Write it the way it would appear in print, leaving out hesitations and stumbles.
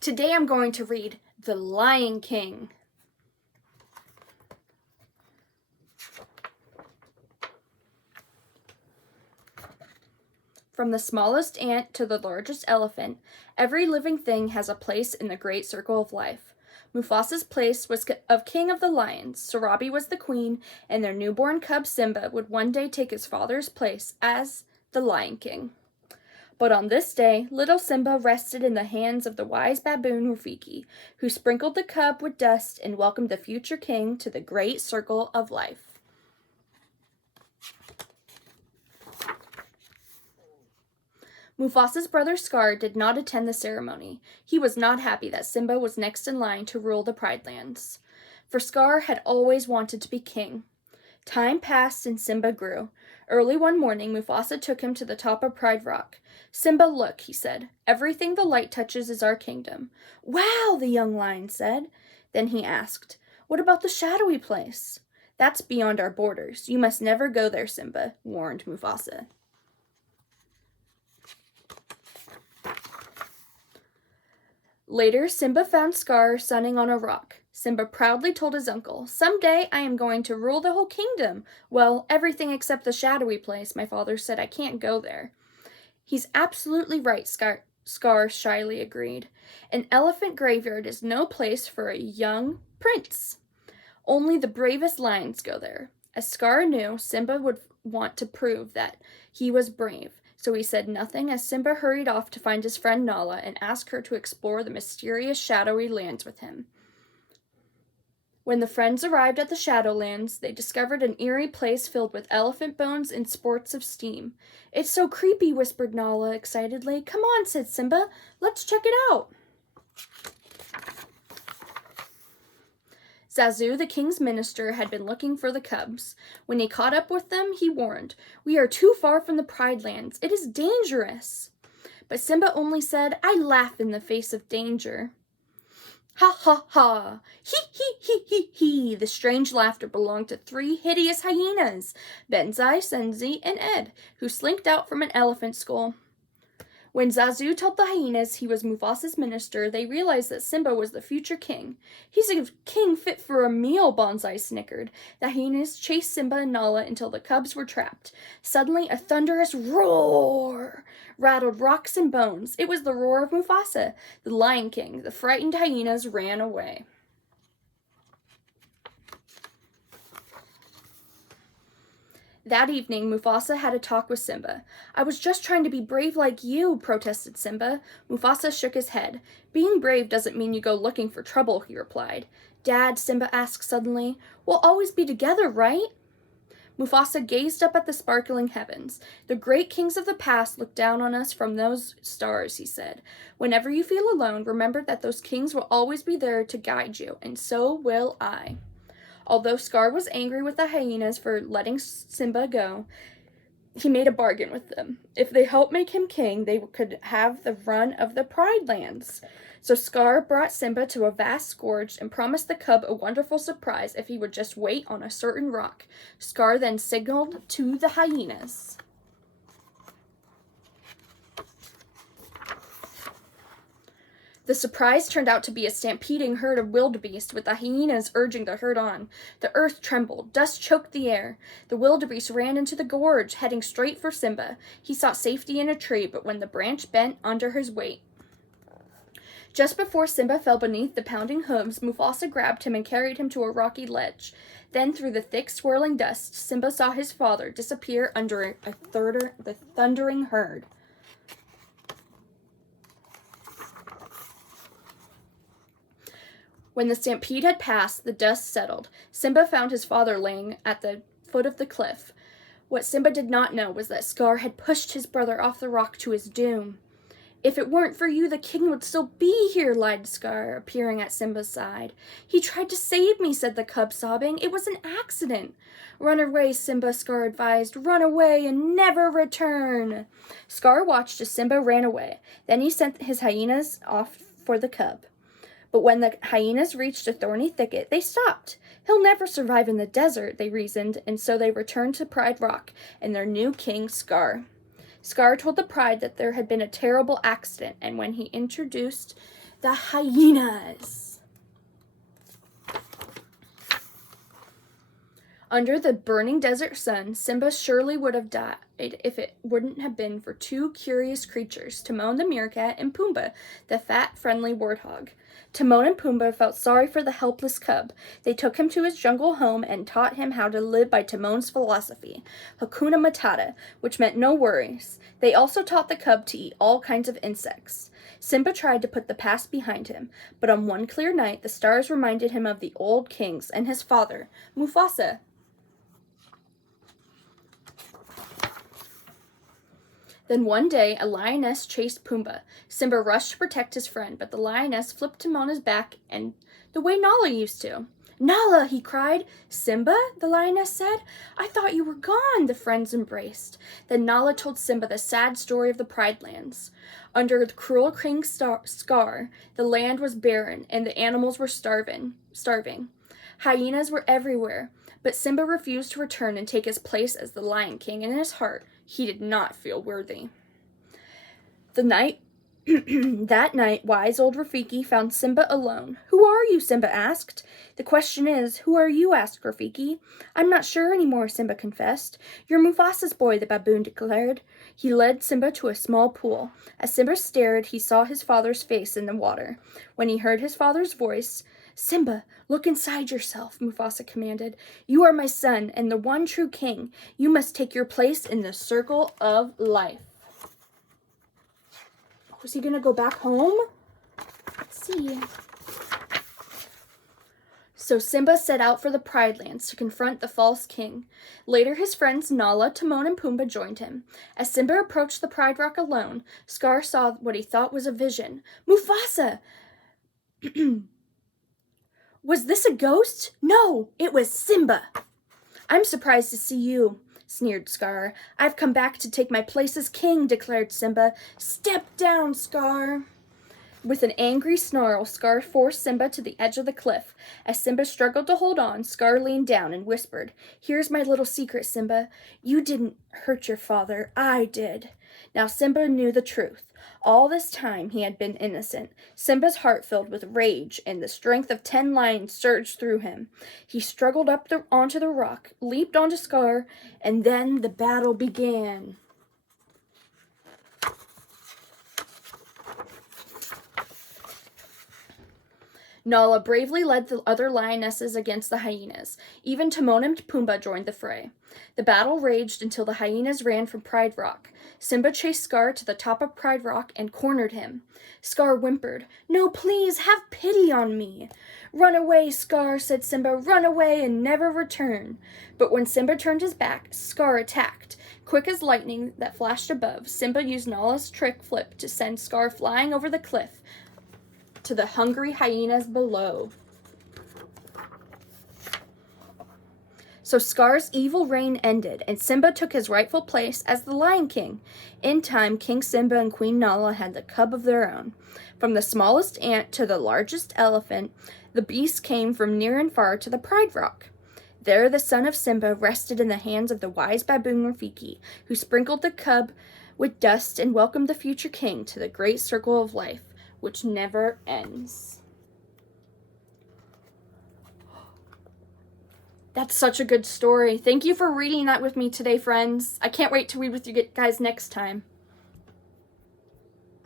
Today I'm going to read The Lion King. From the smallest ant to the largest elephant, every living thing has a place in the great circle of life. Mufasa's place was of king of the lions, Sarabi was the queen, and their newborn cub Simba would one day take his father's place as the Lion King. But on this day, little Simba rested in the hands of the wise baboon Rafiki, who sprinkled the cub with dust and welcomed the future king to the great circle of life. Mufasa's brother Scar did not attend the ceremony. He was not happy that Simba was next in line to rule the Pride Lands, for Scar had always wanted to be king. Time passed and Simba grew. Early one morning, Mufasa took him to the top of Pride Rock. "Simba, look," he said. "Everything the light touches is our kingdom." "Wow," the young lion said. Then he asked, "What about the shadowy place?" "That's beyond our borders. You must never go there, Simba," warned Mufasa. Later, Simba found Scar sunning on a rock. Simba proudly told his uncle, "Someday I am going to rule the whole kingdom. Well, everything except the shadowy place. My father said I can't go there." "He's absolutely right," Scar shyly agreed. "An elephant graveyard is no place for a young prince. Only the bravest lions go there." As Scar knew, Simba would want to prove that he was brave, so he said nothing as Simba hurried off to find his friend Nala and ask her to explore the mysterious shadowy lands with him. When the friends arrived at the Shadowlands, they discovered an eerie place filled with elephant bones and sports of steam. "It's so creepy," whispered Nala excitedly. "Come on," said Simba. "Let's check it out." Zazu, the king's minister, had been looking for the cubs. When he caught up with them, he warned, "We are too far from the Pride Lands. It is dangerous." But Simba only said, "I laugh in the face of danger." "Ha ha ha! Hee hee hee hee hee!" The strange laughter belonged to three hideous hyenas, Benzai, Senzi, and Ed, who slinked out from an elephant skull. When Zazu told the hyenas he was Mufasa's minister, they realized that Simba was the future king. "He's a king fit for a meal," Bonsai snickered. The hyenas chased Simba and Nala until the cubs were trapped. Suddenly, a thunderous roar rattled rocks and bones. It was the roar of Mufasa, the Lion King. The frightened hyenas ran away. That evening, Mufasa had a talk with Simba. "I was just trying to be brave like you," protested Simba. Mufasa shook his head. "Being brave doesn't mean you go looking for trouble," he replied. "Dad," Simba asked suddenly, "we'll always be together, right?" Mufasa gazed up at the sparkling heavens. "The great kings of the past looked down on us from those stars," he said. "Whenever you feel alone, remember that those kings will always be there to guide you, and so will I." Although Scar was angry with the hyenas for letting Simba go, he made a bargain with them. If they helped make him king, they could have the run of the Pride Lands. So Scar brought Simba to a vast gorge and promised the cub a wonderful surprise if he would just wait on a certain rock. Scar then signaled to the hyenas. The surprise turned out to be a stampeding herd of wildebeest, with the hyenas urging the herd on. The earth trembled. Dust choked the air. The wildebeest ran into the gorge, heading straight for Simba. He sought safety in a tree, but when the branch bent under his weight. Just before Simba fell beneath the pounding hooves, Mufasa grabbed him and carried him to a rocky ledge. Then, through the thick, swirling dust, Simba saw his father disappear under the thundering herd. When the stampede had passed, the dust settled. Simba found his father laying at the foot of the cliff. What Simba did not know was that Scar had pushed his brother off the rock to his doom. "If it weren't for you, the king would still be here," lied Scar, appearing at Simba's side. "He tried to save me," said the cub, sobbing. "It was an accident." "Run away, Simba," Scar advised. "Run away and never return." Scar watched as Simba ran away. Then he sent his hyenas off for the cub. But when the hyenas reached a thorny thicket, they stopped. "He'll never survive in the desert," they reasoned, and so they returned to Pride Rock and their new king, Scar. Scar told the Pride that there had been a terrible accident, and when he introduced The hyenas. Under the burning desert sun, Simba surely would have died if it wouldn't have been for two curious creatures, Timon the meerkat and Pumbaa, the fat, friendly warthog. Timon and Pumbaa felt sorry for the helpless cub. They took him to his jungle home and taught him how to live by Timon's philosophy, Hakuna Matata, which meant no worries. They also taught the cub to eat all kinds of insects. Simba tried to put the past behind him, but on one clear night, the stars reminded him of the old kings and his father, Mufasa. Then one day, a lioness chased Pumbaa. Simba rushed to protect his friend, but the lioness flipped him on his back and the way Nala used to. Nala, he cried. Simba, the lioness said. I thought you were gone, the friends embraced. Then Nala told Simba the sad story of the Pride Lands. Under the cruel King Scar, the land was barren and the animals were starving. Hyenas were everywhere, but Simba refused to return and take his place as the Lion King, and in his heart, he did not feel worthy. That night, wise old Rafiki found Simba alone. Who are you? Simba asked. The question is, who are you? Asked Rafiki. I'm not sure anymore, Simba confessed. You're Mufasa's boy, the baboon declared. He led Simba to a small pool. As Simba stared, he saw his father's face in the water. When he heard his father's voice, Simba, look inside yourself, Mufasa commanded. You are my son and the one true king. You must take your place in the circle of life. Was he going to go back home? Let's see. So Simba set out for the Pride Lands to confront the false king. Later, his friends Nala, Timon, and Pumbaa joined him. As Simba approached the Pride Rock alone, Scar saw what he thought was a vision. Mufasa! Was this a ghost? No, it was Simba. I'm surprised to see you, sneered Scar. I've come back to take my place as king, declared Simba. Step down, Scar. With an angry snarl, Scar forced Simba to the edge of the cliff. As Simba struggled to hold on, Scar leaned down and whispered, Here's my little secret, Simba. You didn't hurt your father. I did. Now Simba knew the truth. All this time he had been innocent. Simba's heart filled with rage, and the strength of 10 lions surged through him. He struggled up onto the rock, leaped onto Scar, and then the battle began. Nala bravely led the other lionesses against the hyenas. Even Timon and Pumbaa joined the fray. The battle raged until the hyenas ran from Pride Rock. Simba chased Scar to the top of Pride Rock and cornered him. Scar whimpered, No, please, have pity on me. Run away, Scar, said Simba. Run away and never return. But when Simba turned his back, Scar attacked. Quick as lightning that flashed above, Simba used Nala's trick flip to send Scar flying over the cliff to the hungry hyenas below. So Scar's evil reign ended, and Simba took his rightful place as the Lion King. In time, King Simba and Queen Nala had the cub of their own. From the smallest ant to the largest elephant, the beasts came from near and far to the Pride Rock. There the son of Simba rested in the hands of the wise baboon Rafiki, who sprinkled the cub with dust and welcomed the future king to the great circle of life, which never ends. That's such a good story. Thank you for reading that with me today, friends. I can't wait to read with you guys next time.